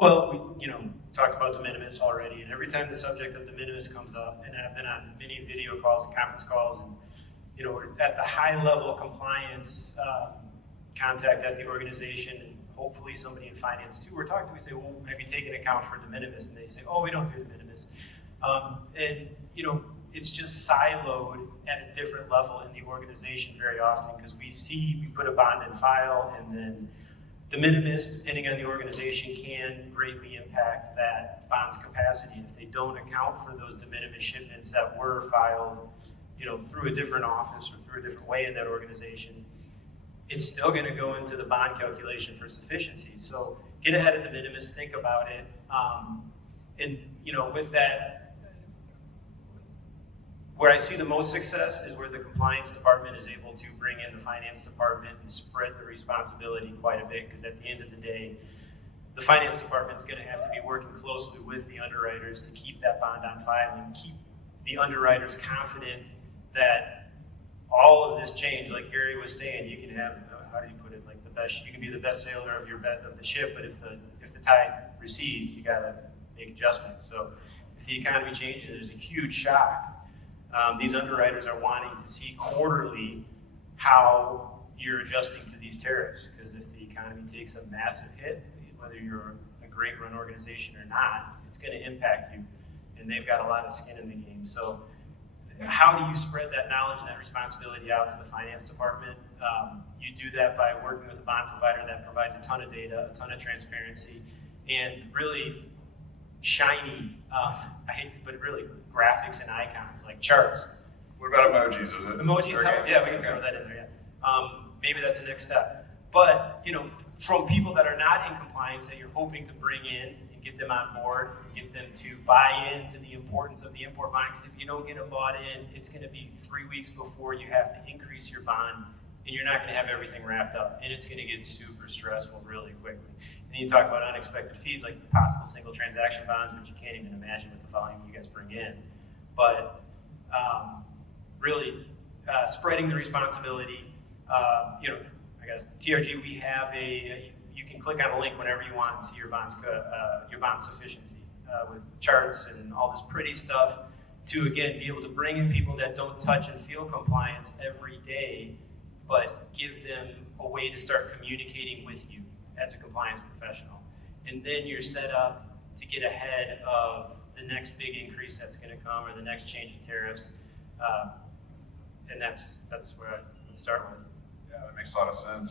Well, we talked about de minimis already, and every time the subject of de minimis comes up, and I've been on many video calls and conference calls, and we're at the high level compliance contact at the organization, and hopefully somebody in finance too. We say, well, have you taken account for de minimis? And they say, oh, we don't do de minimis. It's just siloed at a different level in the organization very often, because we put a bond in file, and then de minimis, depending on the organization, can greatly impact that bond's capacity. And if they don't account for those de minimis shipments that were filed, through a different office or through a different way in that organization, it's still going to go into the bond calculation for sufficiency. So get ahead of de minimis, think about it, with that. Where I see the most success is where the compliance department is able to bring in the finance department and spread the responsibility quite a bit, because at the end of the day, the finance department is going to have to be working closely with the underwriters to keep that bond on file and keep the underwriters confident that all of this change, like Gary was saying, you can have, how do you put it, like you can be the best sailor of the ship, but if the tide recedes, you got to make adjustments. So if the economy changes, there's a huge shock. These underwriters are wanting to see quarterly how you're adjusting to these tariffs, because if the economy takes a massive hit, whether you're a great run organization or not, it's going to impact you, and they've got a lot of skin in the game. So how do you spread that knowledge and that responsibility out to the finance department? You do that by working with a bond provider that provides a ton of data, a ton of transparency, and really shiny, but really graphics and icons, like charts. What about emojis? Is it emojis? Yeah, we can throw that in there. Yeah, maybe that's the next step. But from people that are not in compliance that you're hoping to bring in and get them on board, and get them to buy into the importance of the import bond. Because if you don't get them bought in, it's going to be 3 weeks before you have to increase your bond, and you're not going to have everything wrapped up, and it's going to get super stressful really quickly. And then you talk about unexpected fees, like possible single transaction bonds, which you can't even imagine with the volume you guys bring in. But really spreading the responsibility. I guess TRG, we have you can click on a link whenever you want and see your bond sufficiency with charts and all this pretty stuff to, again, be able to bring in people that don't touch and feel compliance every day, but give them a way to start communicating with you as a compliance professional. And then you're set up to get ahead of the next big increase that's going to come, or the next change in tariffs. And that's where I would start with. Yeah, that makes a lot of sense.